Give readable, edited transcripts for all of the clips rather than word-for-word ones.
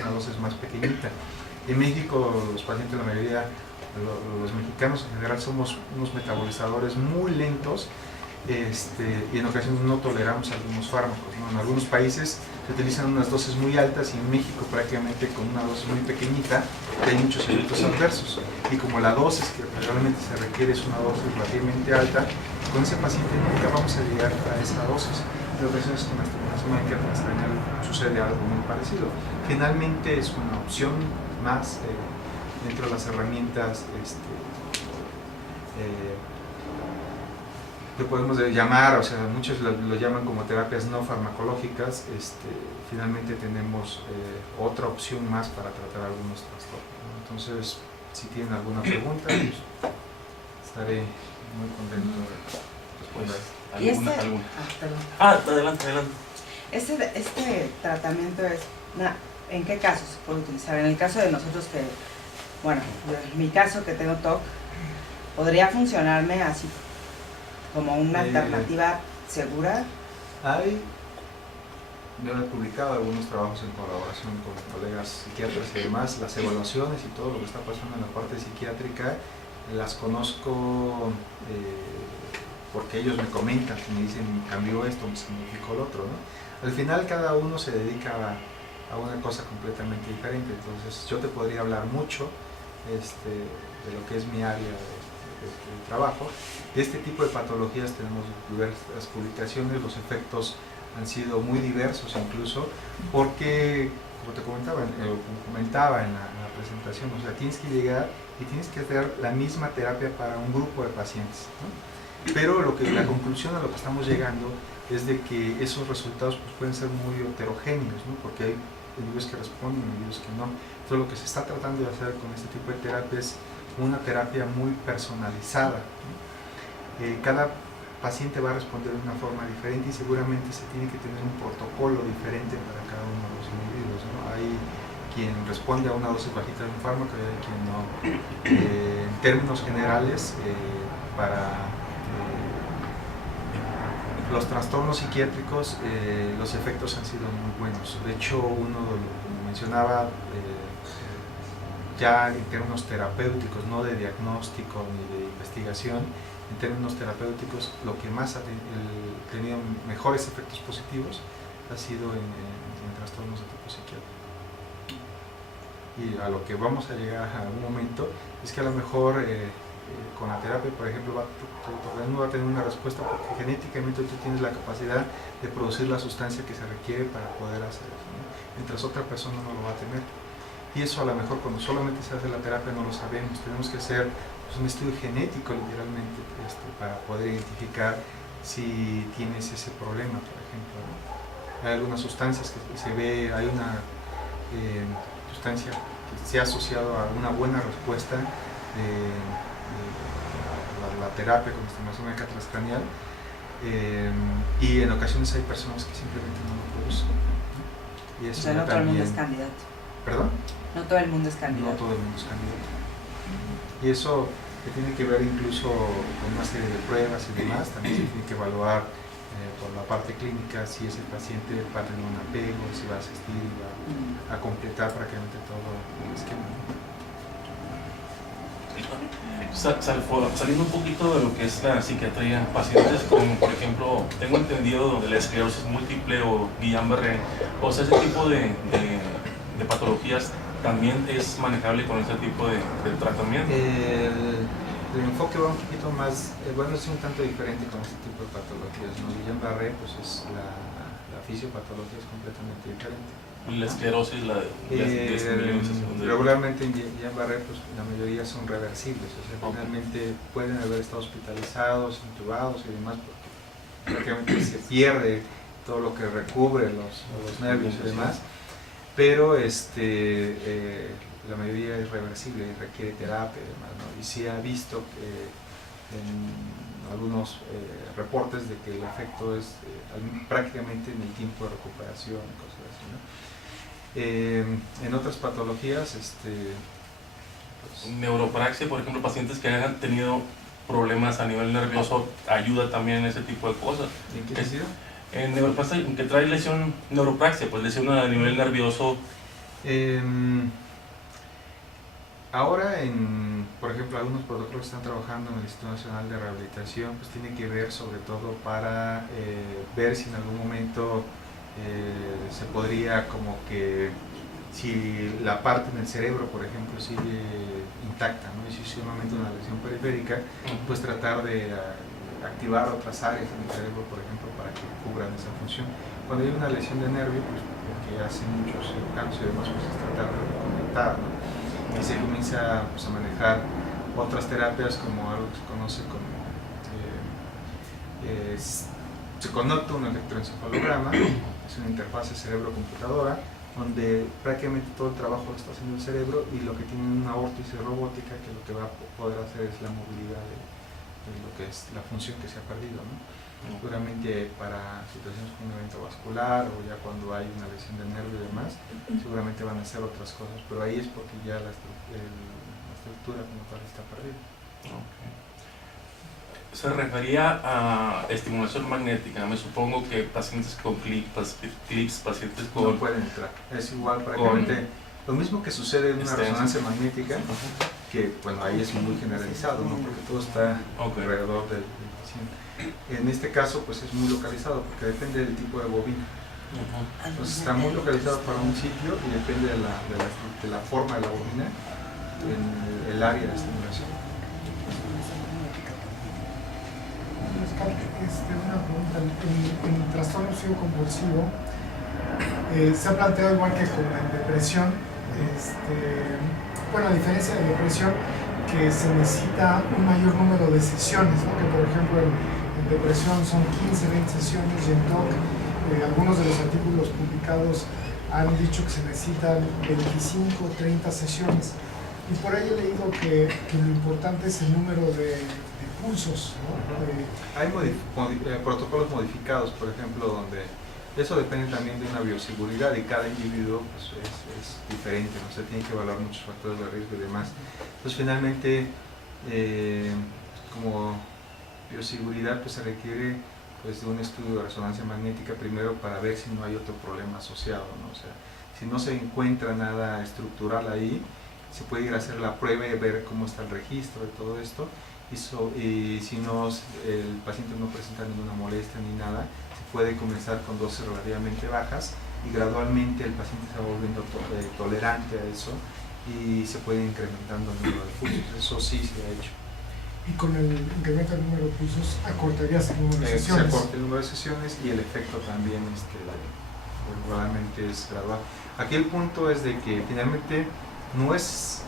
una dosis más pequeñita. En México los pacientes, la mayoría, los mexicanos en general somos unos metabolizadores muy lentos, y en ocasiones no toleramos algunos fármacos, ¿no? En algunos países se utilizan unas dosis muy altas y en México prácticamente con una dosis muy pequeñita hay muchos efectos adversos, y como la dosis que realmente se requiere es una dosis relativamente alta, con ese paciente nunca vamos a llegar a esa dosis. En ocasiones con la estimulación mecánica transcranial sucede algo muy parecido. Finalmente es una opción más dentro de las herramientas que podemos llamar, o sea, muchos lo llaman como terapias no farmacológicas. Finalmente tenemos otra opción más para tratar algunos trastornos, ¿no? Entonces, si tienen alguna pregunta, pues, estaré muy contento de responder. ¿Alguna? Adelante. Este tratamiento ¿en qué casos se puede utilizar? En el caso de nosotros que, bueno, en mi caso que tengo TOC, ¿podría funcionarme así como una alternativa segura? Yo he publicado algunos trabajos en colaboración con colegas psiquiatras y demás. Las evaluaciones y todo lo que está pasando en la parte psiquiátrica las conozco porque ellos me comentan, me dicen cambió esto, me significó lo otro, ¿no? Al final cada uno se dedica a una cosa completamente diferente. Entonces yo te podría hablar mucho de lo que es mi área de trabajo. De este tipo de patologías tenemos diversas publicaciones, los efectos han sido muy diversos incluso, porque, como te comentaba en la presentación, o sea, tienes que llegar y tienes que hacer la misma terapia para un grupo de pacientes, ¿no? Pero la conclusión a lo que estamos llegando es de que esos resultados pues, pueden ser muy heterogéneos, ¿no? Porque hay individuos que responden y individuos que no. Entonces lo que se está tratando de hacer con este tipo de terapia es una terapia muy personalizada, ¿no? Cada paciente va a responder de una forma diferente y seguramente se tiene que tener un protocolo diferente para cada uno de los individuos, ¿no? Hay quien responde a una dosis bajita de un fármaco y hay quien no. En términos generales, para los trastornos psiquiátricos, los efectos han sido muy buenos. De hecho, uno lo mencionaba ya en términos terapéuticos, no de diagnóstico ni de investigación. En términos terapéuticos, lo que más ha tenido mejores efectos positivos ha sido en trastornos de tipo psiquiátrico. Y a lo que vamos a llegar a un momento es que a lo mejor con la terapia, por ejemplo, tu organismo va a tener una respuesta porque genéticamente tú tienes la capacidad de producir la sustancia que se requiere para poder hacer eso, ¿no? Mientras otra persona no lo va a tener. Y eso a lo mejor cuando solamente se hace la terapia no lo sabemos. Tenemos que hacer un estudio genético literalmente para poder identificar si tienes ese problema, por ejemplo, ¿no? Hay algunas sustancias que se ve, hay una sustancia que se ha asociado a una buena respuesta la terapia con estimulación mecánica transcranial, y en ocasiones hay personas que simplemente no lo producen, ¿no? Y eso o sea, no todo el mundo es candidato. ¿Perdón? No todo el mundo es candidato. No todo el mundo es candidato. Y eso que tiene que ver incluso con una serie de pruebas y demás, también se tiene que evaluar por la parte clínica si ese paciente va a tener un apego, si va a asistir y va a completar prácticamente todo el esquema, ¿no? Saliendo un poquito de lo que es la psiquiatría, pacientes como por ejemplo, tengo entendido de la esclerosis múltiple o Guillain-Barré, o sea, ese tipo de patologías también es manejable con ese tipo de tratamiento. El enfoque va un poquito más, bueno, es un tanto diferente con este tipo de patologías, ¿no? Guillain-Barré, pues es la fisiopatología es completamente diferente. Y la esclerosis, regularmente en Guillain-Barré, pues la mayoría son reversibles, o sea, finalmente pueden haber estado hospitalizados, intubados y demás, porque prácticamente se pierde todo lo que recubre los nervios y demás, pero la mayoría es reversible y requiere terapia y demás, ¿no? Y sí ha visto que en algunos reportes de que el efecto es prácticamente en el tiempo de recuperación y cosas así, ¿no? En otras patologías, pues, neuropraxia, por ejemplo, pacientes que hayan tenido problemas a nivel nervioso, ayuda también en ese tipo de cosas. ¿En qué sentido? En neuropraxia, que trae neuropraxia, pues lesión a nivel nervioso, Ahora, por ejemplo, algunos protocolos que están trabajando en el Instituto Nacional de Rehabilitación, pues tiene que ver sobre todo para ver si en algún momento se podría como que, si la parte en el cerebro, por ejemplo, sigue intacta, ¿no? Y si es solamente una lesión periférica, pues tratar de activar otras áreas en el cerebro, por ejemplo, para que cubran esa función. Cuando hay una lesión de nervio, pues porque hace muchos cambios y demás, pues es tratar de reconectar, ¿no? Y se comienza pues, a manejar otras terapias como algo que se conoce como se conecta un electroencefalograma, es una interfase cerebro-computadora donde prácticamente todo el trabajo lo está haciendo el cerebro, y lo que tiene una órtice robótica que lo que va a poder hacer es la movilidad de lo que es la función que se ha perdido, ¿no? Seguramente para situaciones con un evento vascular o ya cuando hay una lesión del nervio y demás, seguramente van a hacer otras cosas, pero ahí es porque ya la estructura como tal está perdida. Okay. Se refería a estimulación magnética. Me supongo que pacientes con clips, pacientes con... No pueden entrar. Es igual prácticamente lo mismo que sucede en una resonancia magnética, que bueno, ahí es muy generalizado, ¿no? Porque todo está alrededor del paciente. En este caso pues es muy localizado porque depende del tipo de bobina. Entonces está muy localizado para un sitio y depende de la forma de la bobina en el área de estimulación. Una pregunta. En el trastorno obsesivo compulsivo se ha planteado, igual que con la depresión, bueno, a diferencia de la depresión, que se necesita un mayor número de sesiones, ¿no? Que por ejemplo en depresión son 15, 20 sesiones, y en TOC algunos de los artículos publicados han dicho que se necesitan 25, 30 sesiones. Y por ahí he leído que lo importante es el número de pulsos, ¿no? Hay protocolos modificados, por ejemplo, donde eso depende también de una bioseguridad, y cada individuo pues, es diferente, ¿no? Se tiene que evaluar muchos factores de riesgo y demás. Entonces finalmente como bioseguridad pues se requiere pues, de un estudio de resonancia magnética primero para ver si no hay otro problema asociado, ¿no? O sea, si no se encuentra nada estructural ahí, se puede ir a hacer la prueba y ver cómo está el registro de todo esto, y si no, el paciente no presenta ninguna molestia ni nada, se puede comenzar con dosis relativamente bajas y gradualmente el paciente se va volviendo tolerante a eso y se puede ir incrementando el número de pulsos. Eso sí se ha hecho. Y con el incremento del número de pulsos acortarías el número de sesiones. Se acorta el número de sesiones y el efecto también realmente es gradual. Aquí el punto es de que finalmente no es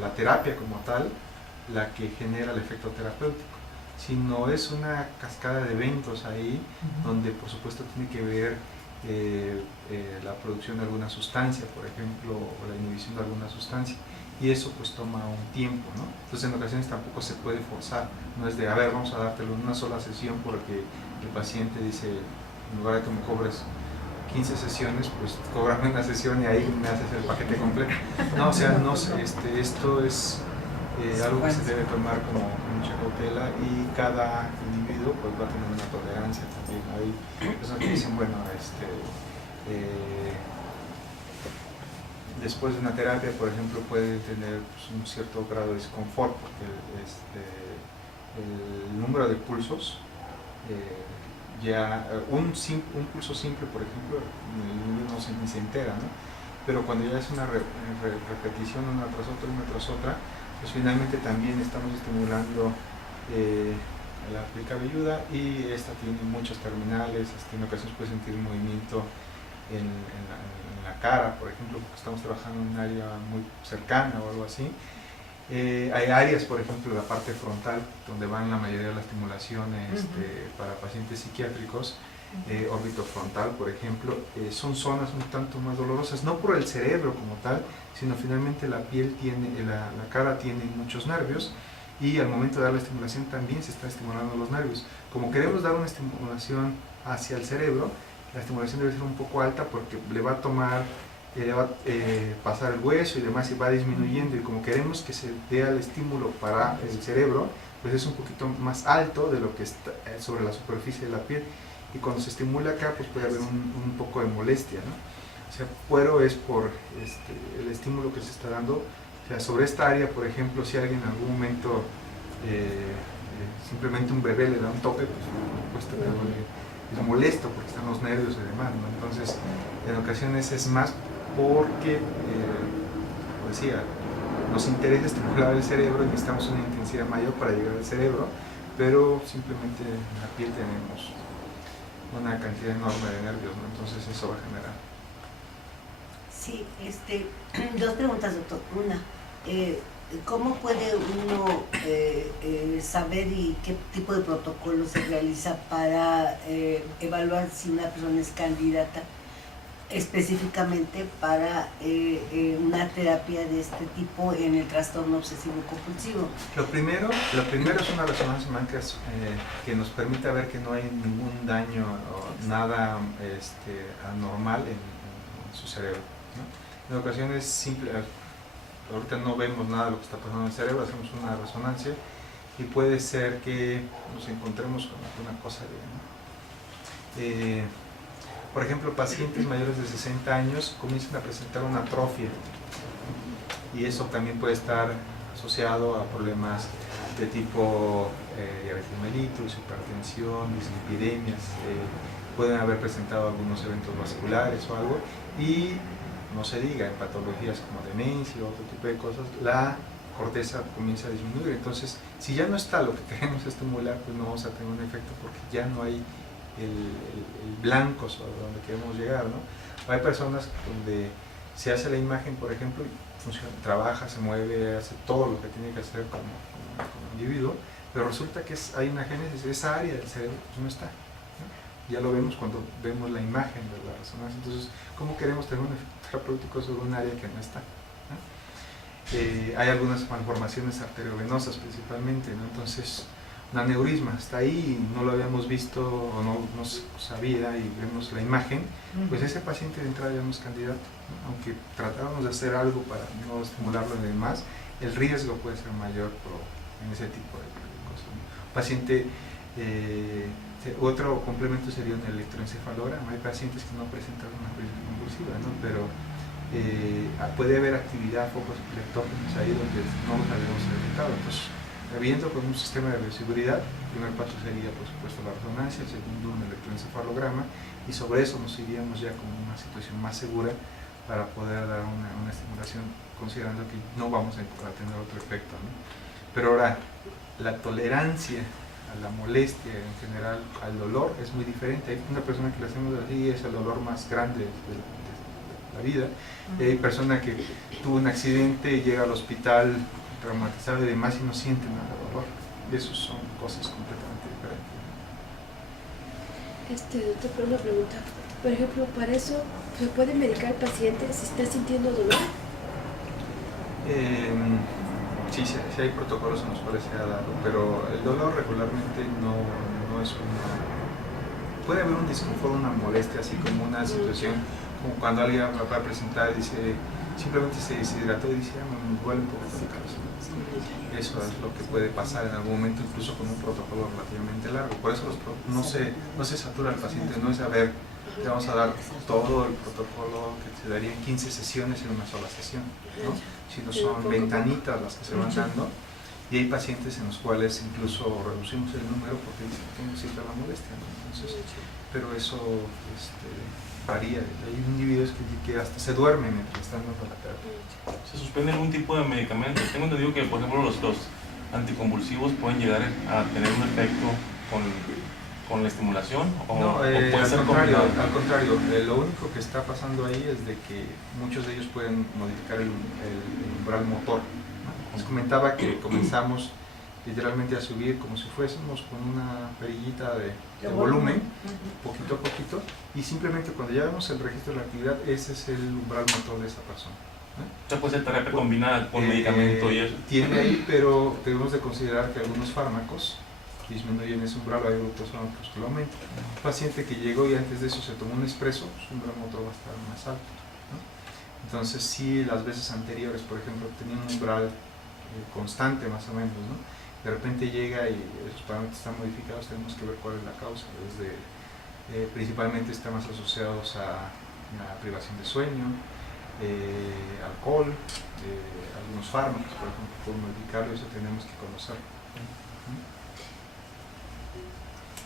la terapia como tal la que genera el efecto terapéutico, sino es una cascada de eventos ahí, donde por supuesto tiene que ver la producción de alguna sustancia, por ejemplo, o la inhibición de alguna sustancia, y eso pues toma un tiempo, ¿no? Entonces en ocasiones tampoco se puede forzar, no es de, a ver, vamos a dártelo en una sola sesión porque el paciente dice, en lugar de que me cobres 15 sesiones, pues cóbrame una sesión y ahí me haces el paquete completo. No, o sea, no, esto es algo que se debe tomar como mucha cautela, y cada individuo pues va a tener una tolerancia también. Hay personas que dicen, bueno, después de una terapia, por ejemplo, puede tener pues, un cierto grado de desconfort porque el número de pulsos, ya un pulso simple, por ejemplo, el niño ni se entera, ¿no? Pero cuando ya es una repetición una tras otra, pues finalmente también estamos estimulando la piel cabelluda, y esta tiene muchos terminales, en ocasiones puede sentir movimiento en la cara, por ejemplo, porque estamos trabajando en un área muy cercana o algo así. Hay áreas, por ejemplo, la parte frontal, donde van la mayoría de las estimulaciones para pacientes psiquiátricos, orbitofrontal, por ejemplo, son zonas un tanto más dolorosas, no por el cerebro como tal, sino finalmente la piel tiene, la cara tiene muchos nervios, y al momento de dar la estimulación también se está estimulando los nervios. Como queremos dar una estimulación hacia el cerebro, la estimulación debe ser un poco alta porque le va a tomar, le va a pasar el hueso y demás, y va disminuyendo, y como queremos que se dé el estímulo para el cerebro, pues es un poquito más alto de lo que está sobre la superficie de la piel, y cuando se estimula acá pues puede haber un poco de molestia, ¿no? O sea, puero es por el estímulo que se está dando. O sea, sobre esta área, por ejemplo, si alguien en algún momento simplemente un bebé le da un tope, pues es molesto porque están los nervios y demás, ¿no? Entonces, en ocasiones es más porque, como decía, nos interesa estimular el cerebro y necesitamos una intensidad mayor para llegar al cerebro, pero simplemente en la piel tenemos una cantidad enorme de nervios, ¿no? Entonces eso va a generar. Sí, dos preguntas, doctor. Una, ¿cómo puede uno saber y qué tipo de protocolo se realiza para evaluar si una persona es candidata específicamente para una terapia de este tipo en el trastorno obsesivo compulsivo? Lo primero es una resonancia magnética que nos permita ver que no hay ningún daño o nada anormal en su cerebro, ¿no? En ocasiones ahorita no vemos nada de lo que está pasando en el cerebro, hacemos una resonancia y puede ser que nos encontremos con alguna cosa ¿no? Por ejemplo, pacientes mayores de 60 años comienzan a presentar una atrofia y eso también puede estar asociado a problemas de tipo diabetes mellitus, hipertensión, dislipidemias, pueden haber presentado algunos eventos vasculares o algo, y no se diga, en patologías como demencia o otro tipo de cosas, la corteza comienza a disminuir. Entonces, si ya no está lo que queremos estimular, pues no vamos a tener un efecto porque ya no hay el blanco sobre donde queremos llegar, ¿no? Hay personas donde se hace la imagen, por ejemplo, y funciona, trabaja, se mueve, hace todo lo que tiene que hacer como individuo, pero resulta que hay una génesis, esa área del cerebro pues no está, ¿no? Ya lo vemos cuando vemos la imagen de la resonancia. Entonces, ¿cómo queremos tener un efecto terapéutico sobre un área que no está, ¿no? Hay algunas malformaciones arteriovenosas principalmente, ¿no? Entonces, un aneurisma está ahí y no lo habíamos visto o no se sabía y vemos la imagen, pues ese paciente de entrada ya no es candidato, ¿no? Aunque tratábamos de hacer algo para no estimularlo y demás, el riesgo puede ser mayor en ese tipo de cosas, ¿no? Paciente, otro complemento sería un electroencefalograma. Hay pacientes que no presentan una crisis convulsiva, ¿no? Pero puede haber actividad, focos epileptógenos ahí donde no los habíamos detectado. Entonces, habiendo con un sistema de bioseguridad, el primer paso sería, por supuesto, la resonancia, el segundo, un electroencefalograma, y sobre eso nos iríamos ya con una situación más segura para poder dar una estimulación, considerando que no vamos a tener otro efecto, ¿no? Pero ahora, la tolerancia a la molestia en general, al dolor, es muy diferente. Hay una persona que le hacemos así, es el dolor más grande de la vida, y hay persona que tuvo un accidente y llega al hospital traumatizado y demás y no siente nada de dolor. Esas son cosas completamente diferentes. Doctor, pero una pregunta. Por ejemplo, ¿para eso se puede medicar al paciente si está sintiendo dolor? Sí, hay protocolos en los cuales se ha dado, pero el dolor regularmente no es una... Puede haber un disconfort, una molestia, así como una situación, como cuando alguien va a presentar y dice, simplemente se deshidrató y dice, me duele un poco la cabeza. Eso es lo que puede pasar en algún momento, incluso con un protocolo relativamente largo. Por eso no se satura al paciente, no es saber que vamos a dar todo el protocolo que se daría en 15 sesiones en una sola sesión, ¿no? Sino son ventanitas las que se van dando, y hay pacientes en los cuales incluso reducimos el número porque dicen que no siente la molestia, ¿no? Entonces, pero eso varía. Hay individuos que hasta se duermen mientras están dando la terapia. ¿Se suspende algún tipo de medicamento? Tengo entendido que, por ejemplo, los anticonvulsivos pueden llegar a tener un efecto con la estimulación, o, no, o puede ser al combinado. contrario, lo único que está pasando ahí es de que muchos de ellos pueden modificar el umbral motor, ¿no? Les comentaba que comenzamos literalmente a subir como si fuésemos con una perillita de volumen, poquito a poquito, y simplemente cuando ya vemos el registro de la actividad, ese es el umbral motor de esa persona, ¿no? O sea, puede ser terapia combinada con medicamento y eso. Tiene ahí, pero debemos de considerar que algunos fármacos disminuyen ese umbral, hay otros fármacos que lo aumentan. Un paciente que llegó y antes de eso se tomó un expreso, su umbral motor va a estar más alto, ¿no? Entonces, si las veces anteriores, por ejemplo, tenía un umbral constante más o menos, ¿no? De repente llega y esos parámetros están modificados, tenemos que ver cuál es la causa. Principalmente están más asociados a la privación de sueño, alcohol, algunos fármacos, por ejemplo, por medicarlo, eso tenemos que conocer.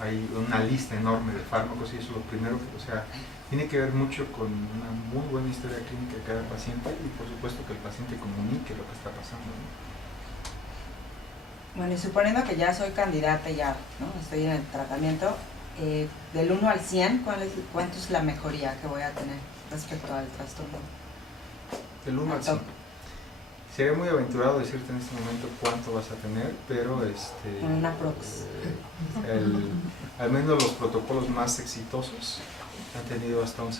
Hay una lista enorme de fármacos y eso es lo primero que, o sea, tiene que ver mucho con una muy buena historia clínica de cada paciente y por supuesto que el paciente comunique lo que está pasando, ¿no? Bueno, y suponiendo que ya soy candidata ya, ¿no? Estoy en el tratamiento, del 1 al 100, ¿cuánto es la mejoría que voy a tener respecto al trastorno? Del 1 al 100. Sería muy aventurado decirte en este momento cuánto vas a tener, pero una prox. Al menos los protocolos más exitosos han tenido hasta un 60-70%,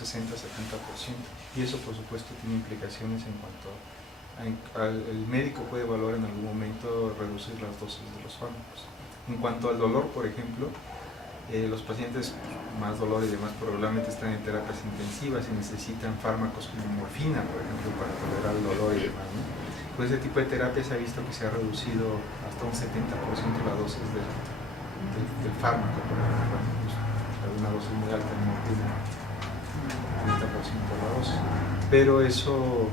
y eso por supuesto tiene implicaciones en cuanto el médico puede evaluar en algún momento reducir las dosis de los fármacos. En cuanto al dolor, por ejemplo, los pacientes más dolor y demás probablemente están en terapias intensivas y necesitan fármacos como morfina, por ejemplo, para tolerar el dolor y demás, ¿no? Pues ese tipo de terapia se ha visto que se ha reducido hasta un 70% la dosis del fármaco, por ejemplo, pues, una dosis muy alta de morfina, 30% la dosis, pero eso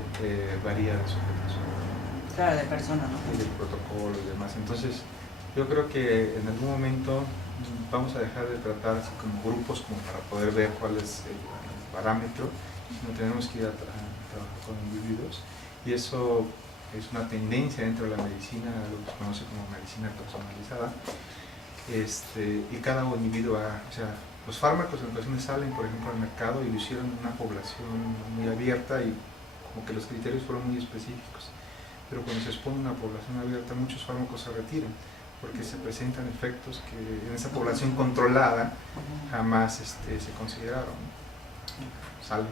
varía de sujeto a sujeto. Claro, de persona, ¿no? Y del protocolo y demás. Entonces, yo creo que en algún momento vamos a dejar de tratar así como grupos como para poder ver cuál es el parámetro, no tenemos que ir a trabajar con individuos, y eso es una tendencia dentro de la medicina, lo que se conoce como medicina personalizada, y cada individuo o sea, los fármacos en ocasiones salen, por ejemplo, al mercado y lo hicieron en una población muy abierta y como que los criterios fueron muy específicos, pero cuando se expone una población abierta muchos fármacos se retiran porque se presentan efectos que en esa población controlada jamás se consideraron. Sale.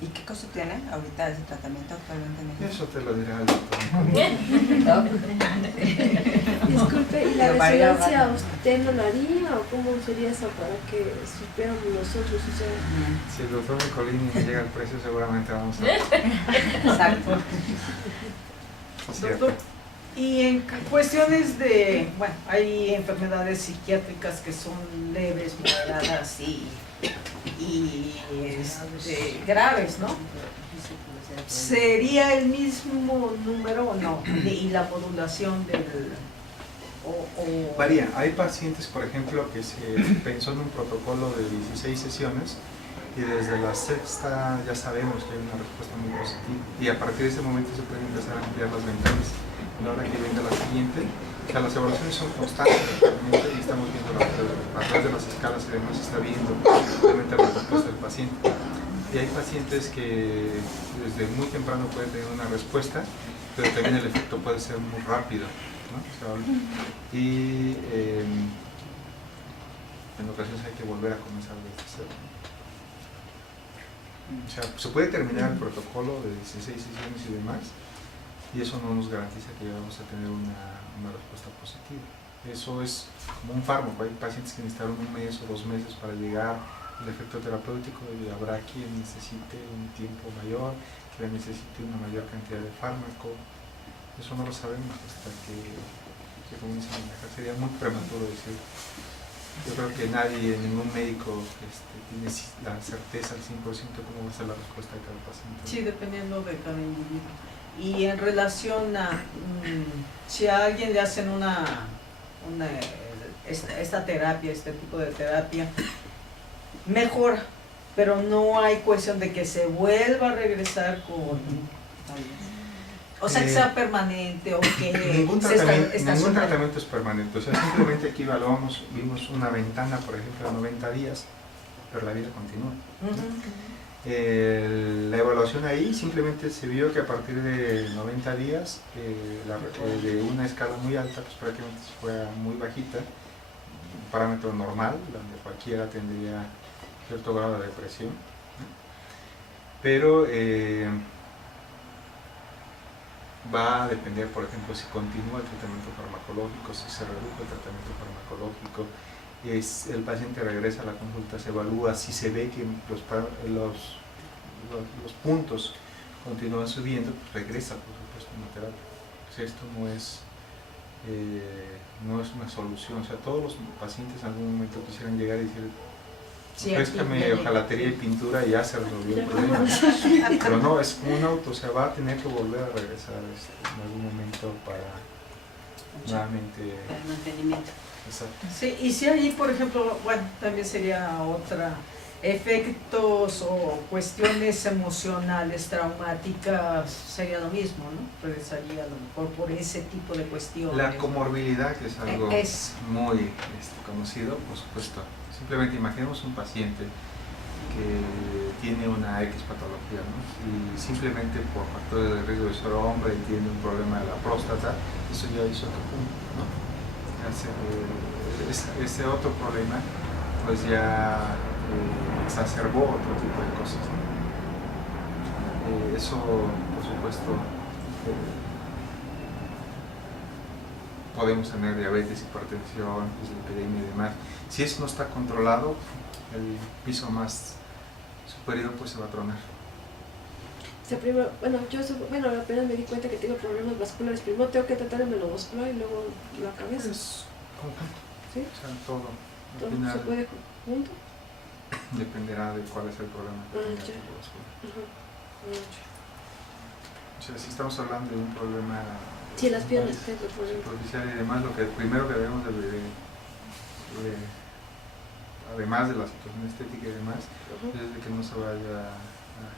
¿Y qué costo tiene ahorita ese tratamiento actualmente en México? Eso te lo dirá el doctor. Disculpe, ¿y la resonancia usted no lo haría o cómo sería eso para que supiéramos nosotros? O sea, si el doctor Nicolini me llega al precio, seguramente vamos a... Exacto. Cierto. Y en cuestiones de, bueno, hay enfermedades psiquiátricas que son leves, moderadas y graves, ¿no? ¿Sería el mismo número o no? Y la modulación del... Varía. Hay pacientes, por ejemplo, que se pensó en un protocolo de 16 sesiones y desde la sexta ya sabemos que hay una respuesta muy positiva y a partir de ese momento se pueden empezar a ampliar las ventanas. A la hora que venga la siguiente, o sea, las evaluaciones son constantes realmente y estamos viendo a través de las escalas y demás se está viendo realmente la respuesta del paciente. Y hay pacientes que desde muy temprano pueden tener una respuesta, pero también el efecto puede ser muy rápido, ¿no? O sea, y en ocasiones hay que volver a comenzar desde cero. O sea, se puede terminar el protocolo de 16 sesiones y demás, y eso no nos garantiza que vamos a tener una respuesta positiva. Eso es como un fármaco. Hay pacientes que necesitaron 1 mes o 2 meses para llegar al efecto terapéutico y habrá quien necesite un tiempo mayor, quien necesite una mayor cantidad de fármaco. Eso no lo sabemos hasta que comience a manejar. Sería muy prematuro decir. Yo creo que nadie, ningún médico tiene la certeza al 100% cómo va a ser la respuesta de cada paciente. Sí, dependiendo de cada individuo. Y en relación a si a alguien le hacen esta terapia, este tipo de terapia, mejora, pero no hay cuestión de que se vuelva a regresar con... O sea, que sea permanente o que... Ningún tratamiento es permanente, o sea, simplemente aquí vimos una ventana, por ejemplo, de 90 días, pero la vida continúa. La evaluación ahí simplemente se vio que a partir de 90 días, de una escala muy alta, pues prácticamente fue muy bajita, un parámetro normal, donde cualquiera tendría cierto grado de depresión, ¿no? Pero va a depender, por ejemplo, si continúa el tratamiento farmacológico, si se reduce el tratamiento farmacológico, el paciente regresa a la consulta, se evalúa, si se ve que los puntos continúan subiendo, pues regresa, por supuesto, a una terapia. Pues esto no es una solución. O sea, todos los pacientes en algún momento quisieran llegar y decir, Sí, ofrézcame aquí, hojalatería y pintura y ya se resolvió el problema. Pero no, es como un auto, o sea, va a tener que volver a regresar en algún momento para nuevamente. Para el mantenimiento. Exacto. Sí, y si ahí, por ejemplo, bueno, también sería otra, efectos o cuestiones emocionales, traumáticas, sería lo mismo, ¿no? Regresaría a lo mejor por ese tipo de cuestiones. La comorbilidad, que es algo Es- muy conocido, por supuesto. Simplemente imaginemos un paciente que tiene una X patología, ¿no? Y simplemente por factores de riesgo de ser hombre y tiene un problema de la próstata, eso ya hizo que pum, ¿no? Ese otro problema pues ya exacerbó otro tipo de cosas, ¿no? Eso, por supuesto, podemos tener diabetes, hipertensión, dislipidemia y demás. Si eso no está controlado, el piso más superior pues se va a tronar. O sea, primero, bueno, apenas me di cuenta que tengo problemas vasculares. Primero tengo que tratar el vascular y luego la cabeza. Es conjunto, ¿Sí? o sea, todo. Al Todo final se puede junto. dependerá de cuál es el problema que tenga ya. el vascular. Ajá. O sea, si estamos hablando de un problema Sí, las piernas tengo problemas. superficial y demás, lo que primero que debemos además de la situación estética y demás, Ajá. es de que no se vaya a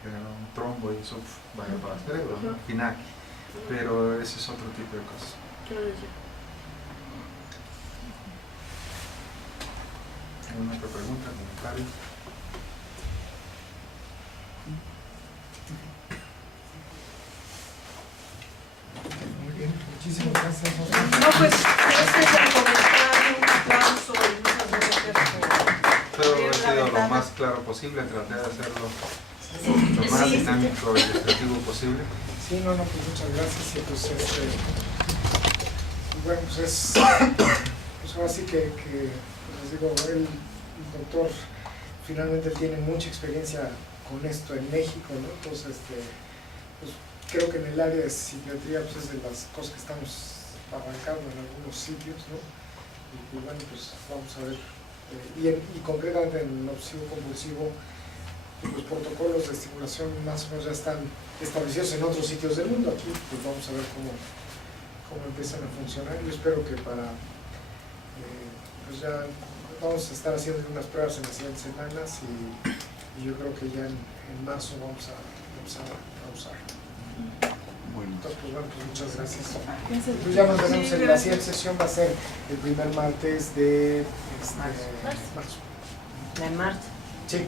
generar un trombo y eso vaya para el cerebro, ¿no? Al final. Pero ese es otro tipo de cosas. Ya. ¿Alguna otra pregunta, comentario? Muy bien, muchísimas gracias. No, pues, este es el comentario, un aplauso y muchas gracias por Pero abrir ha la sido lo ventana. más claro posible, traté de hacerlo lo más Sí. dinámico y ilustrativo posible. Sí, no, pues muchas gracias. Y pues, bueno, pues pues ahora sí que pues les digo, el doctor finalmente tiene mucha experiencia con esto en México, ¿no? Entonces, pues creo que en el área de psiquiatría pues es de las cosas que estamos arrancando en algunos sitios, ¿no? Y bueno, pues vamos a ver. Y concretamente en el obsesivo compulsivo, los protocolos de estimulación más o menos ya están establecidos en otros sitios del mundo. Aquí pues vamos a ver cómo empiezan a funcionar. Yo espero que para pues ya vamos a estar haciendo unas pruebas en las siguientes semanas y yo creo que ya en marzo vamos a usar. Bueno. Entonces pues bueno, pues muchas gracias. Gracias. Pues ya nos veremos Sí, en la gracias. siguiente sesión, va a ser el primer martes de marzo. De marzo. Sí.